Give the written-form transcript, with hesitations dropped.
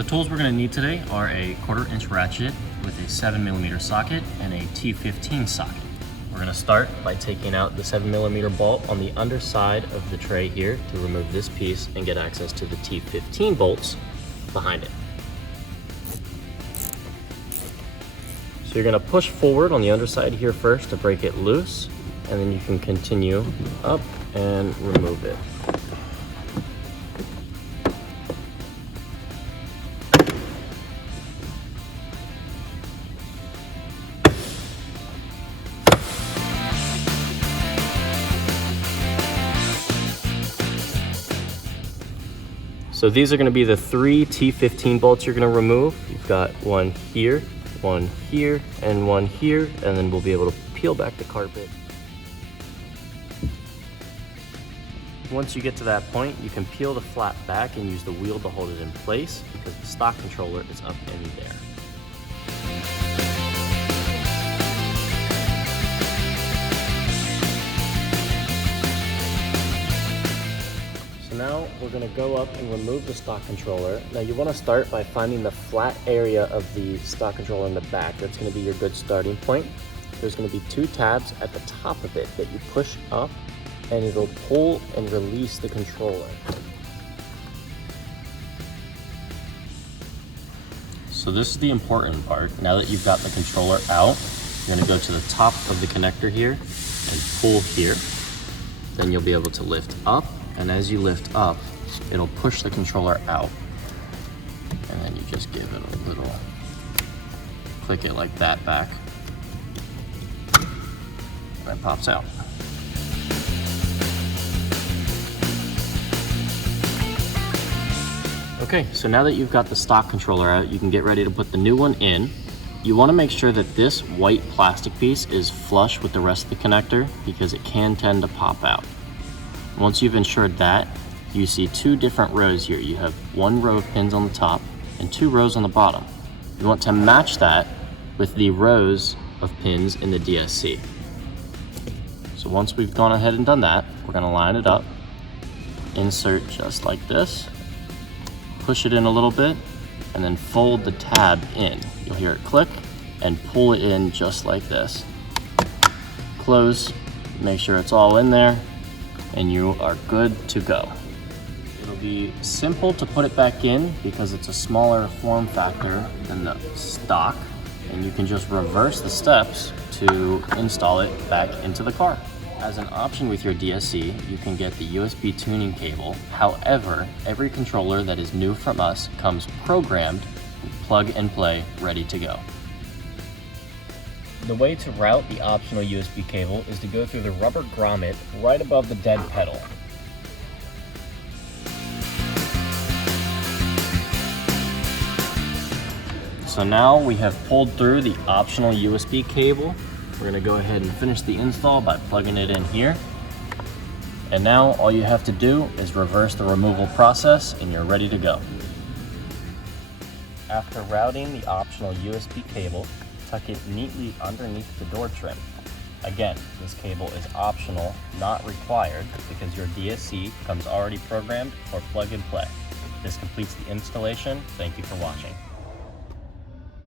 the tools we're going to need today are a 1/4 inch ratchet with a 7mm socket and a T15 socket. We're going to start by taking out the 7mm bolt on the underside of the tray here to remove this piece and get access to the T15 bolts behind it. So you're going to push forward on the underside here first to break it loose, and then you can continue up and remove it. So these are going to be the 3 T15 bolts you're going to remove. You've got one here, and one here, and then we'll be able to peel back the carpet. Once you get to that point, you can peel the flap back and use the wheel to hold it in place because the stock controller is up in there. Now we're going to go up and remove the stock controller. Now you want to start by finding the flat area of the stock controller in the back. That's going to be your good starting point. There's going to be 2 tabs at the top of it that you push up and it'll pull and release the controller. So this is the important part. Now that you've got the controller out, you're going to go to the top of the connector here and pull here. Then you'll be able to lift up. And as you lift up, it'll push the controller out. And then you just give it a little, click it like that back. And it pops out. Okay, so now that you've got the stock controller out, you can get ready to put the new one in. You want to make sure that this white plastic piece is flush with the rest of the connector because it can tend to pop out. Once you've ensured that, you see 2 different rows here. You have 1 row of pins on the top and 2 rows on the bottom. You want to match that with the rows of pins in the DSC. So once we've gone ahead and done that, we're going to line it up, insert just like this, push it in a little bit, and then fold the tab in. You'll hear it click and pull it in just like this. Close, make sure it's all in there, and you are good to go. It'll be simple to put it back in because it's a smaller form factor than the stock, and you can just reverse the steps to install it back into the car. As an option with your DSC, you can get the USB tuning cable. However, every controller that is new from us comes programmed, plug and play, ready to go. The way to route the optional USB cable is to go through the rubber grommet right above the dead pedal. So now we have pulled through the optional USB cable. We're going to go ahead and finish the install by plugging it in here. And now all you have to do is reverse the removal process and you're ready to go. After routing the optional USB cable, tuck it neatly underneath the door trim. Again, this cable is optional, not required, because your DSC comes already programmed for plug and play. This completes the installation. Thank you for watching.